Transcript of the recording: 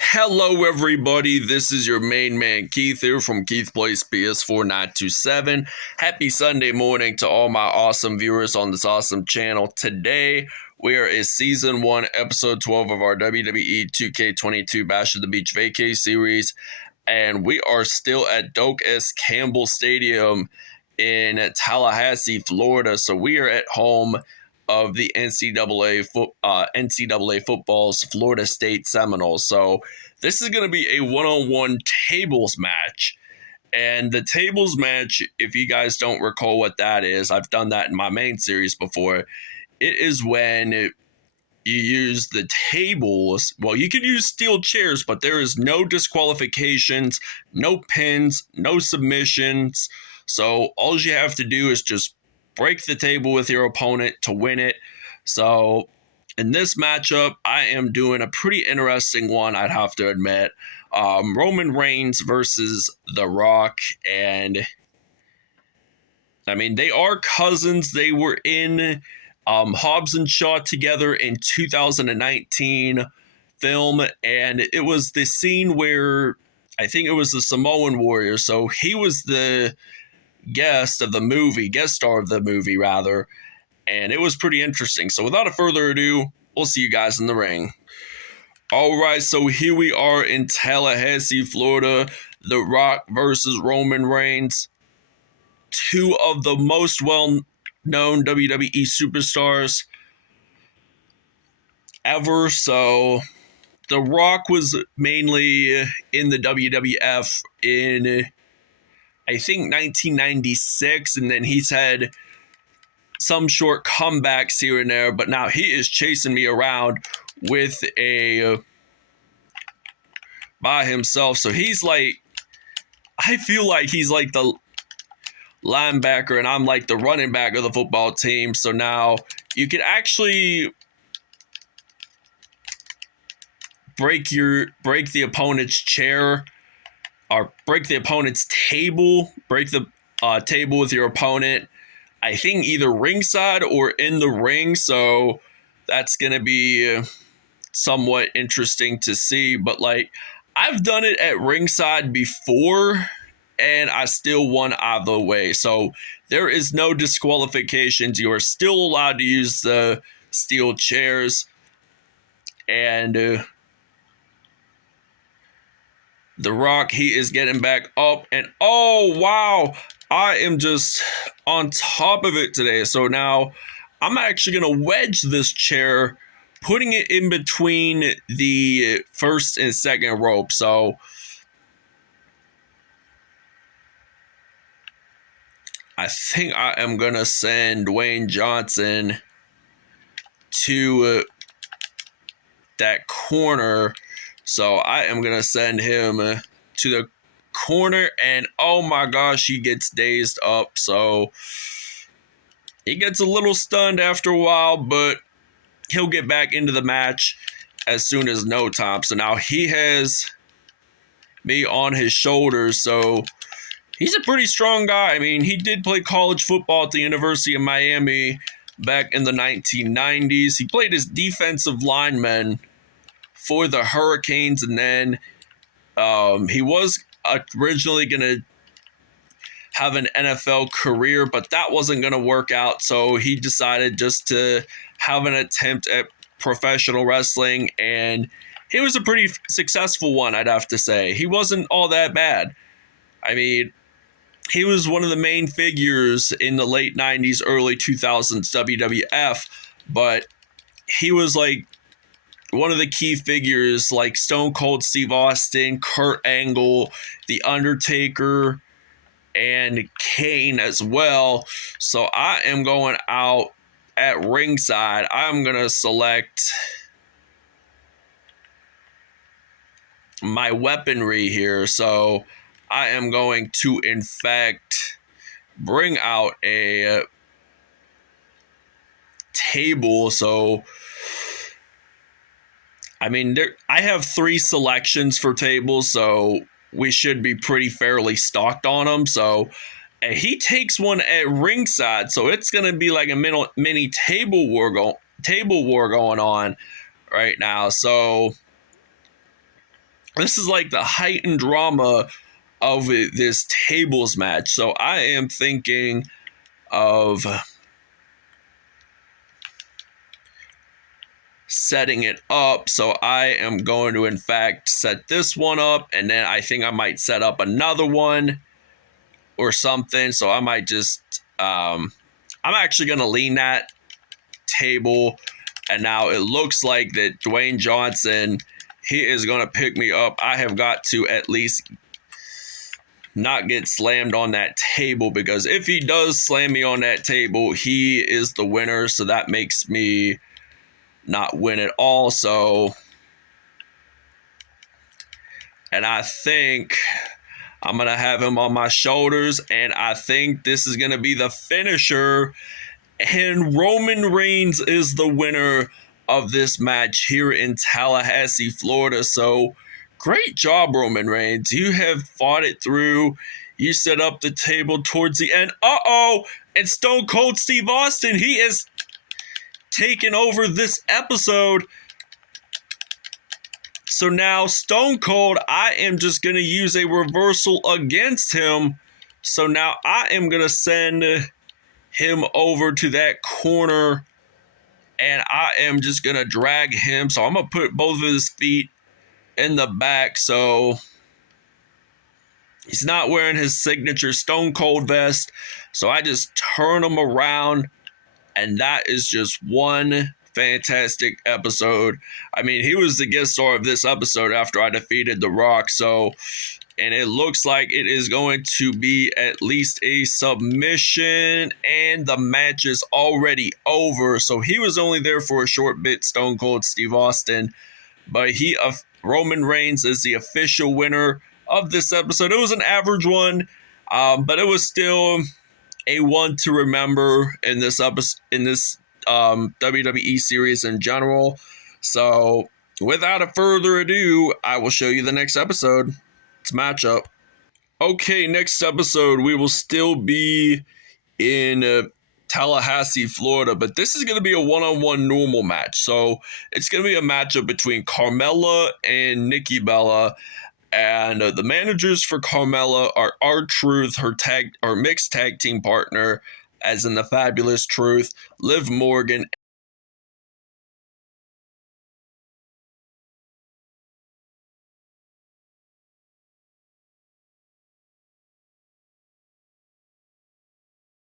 Hello, everybody. This is your main man Keith here from Keith Plays PS4 927. Happy Sunday morning to all my awesome viewers on this awesome channel. Today, we are in Season 1, Episode 12 of our WWE 2K22 Bash of the Beach Vacay series, and we are still at Doak S. Campbell Stadium in Tallahassee, Florida. So we are at home of the NCAA football's Florida State Seminoles. So this is going to be a one-on-one tables match. And the tables match, if you guys don't recall what that is, I've done that in my main series before. It is when you use the tables. Well, you can use steel chairs, but there is no disqualifications, no pins, no submissions. So all you have to do is just break the table with your opponent to win it. So in this matchup, I am doing a pretty interesting one, I'd have to admit. Roman Reigns versus The Rock. And I mean, they are cousins. They were in Hobbs and Shaw together in 2019 film. And it was the scene where I think it was the Samoan Warrior. So he was the guest star of the movie rather, and it was pretty interesting. So without a further ado, we'll see you guys in the ring. All right, so here we are in Tallahassee, Florida. The Rock versus Roman Reigns, two of the most well-known WWE superstars ever. So The Rock was mainly in the WWF in I think 1996, and then he's had some short comebacks here and there, but now he is chasing me around with by himself. So he's like, I feel like he's like the linebacker and I'm like the running back of the football team. So now you can actually break the opponent's chair, or break the opponent's table, break the table with your opponent, I think either ringside or in the ring. So that's going to be somewhat interesting to see. But like, I've done it at ringside before and I still won either way. So there is no disqualifications. You are still allowed to use the steel chairs. And The Rock, he is getting back up, and oh wow, I am just on top of it today. So now I'm actually going to wedge this chair, putting it in between the first and second rope. So I think I am going to send Dwayne Johnson to that corner. So I am going to send him to the corner, and oh my gosh, he gets dazed up. So he gets a little stunned after a while, but he'll get back into the match as soon as no time. So now he has me on his shoulders. So he's a pretty strong guy. I mean, he did play college football at the University of Miami back in the 1990s. He played as defensive lineman for the Hurricanes, and then he was originally going to have an NFL career, but that wasn't going to work out, so he decided just to have an attempt at professional wrestling, and he was a pretty successful one, I'd have to say. He wasn't all that bad. I mean, he was one of the main figures in the late 90s, early 2000s WWF, but he was like one of the key figures, like Stone Cold Steve Austin, Kurt Angle, The Undertaker, and Kane as well. So I am going out at ringside. I'm going to select my weaponry here. So I am going to, in fact, bring out a table. So I mean, I have 3 selections for tables, so we should be pretty fairly stocked on them. So, and he takes one at ringside, so it's going to be like a mini table war going on right now. So this is like the heightened drama of this tables match. So I am thinking of setting it up. So I am going to, in fact, set this one up, and then I think I might set up another one or something. So I might just, I'm actually going to lean that table, and now it looks like that Dwayne Johnson, he is going to pick me up. I have got to at least not get slammed on that table, because if he does slam me on that table, he is the winner. So that makes me not win at all. So, and I think I'm going to have him on my shoulders, and I think this is going to be the finisher, and Roman Reigns is the winner of this match here in Tallahassee, Florida. So great job, Roman Reigns. You have fought it through. You set up the table towards the end. And Stone Cold Steve Austin, he is taken over this episode. So now Stone Cold, I am just going to use a reversal against him. So now I am going to send him over to that corner, and I am just going to drag him. So I'm going to put both of his feet in the back. So he's not wearing his signature Stone Cold vest. So I just turn him around, and that is just one fantastic episode. I mean, he was the guest star of this episode after I defeated The Rock. So, and it looks like it is going to be at least a submission, and the match is already over. So he was only there for a short bit, Stone Cold Steve Austin, but Roman Reigns is the official winner of this episode. It was an average one, but it was still a one to remember in this episode, in this WWE series in general. So without a further ado, I will show you the next episode. It's matchup. Okay, next episode we will still be in Tallahassee, Florida, but this is going to be a one-on-one normal match. So it's going to be a matchup between Carmella and Nikki Bella. And the managers for Carmella are R-Truth, her mixed tag team partner, as in the Fabulous Truth, Liv Morgan,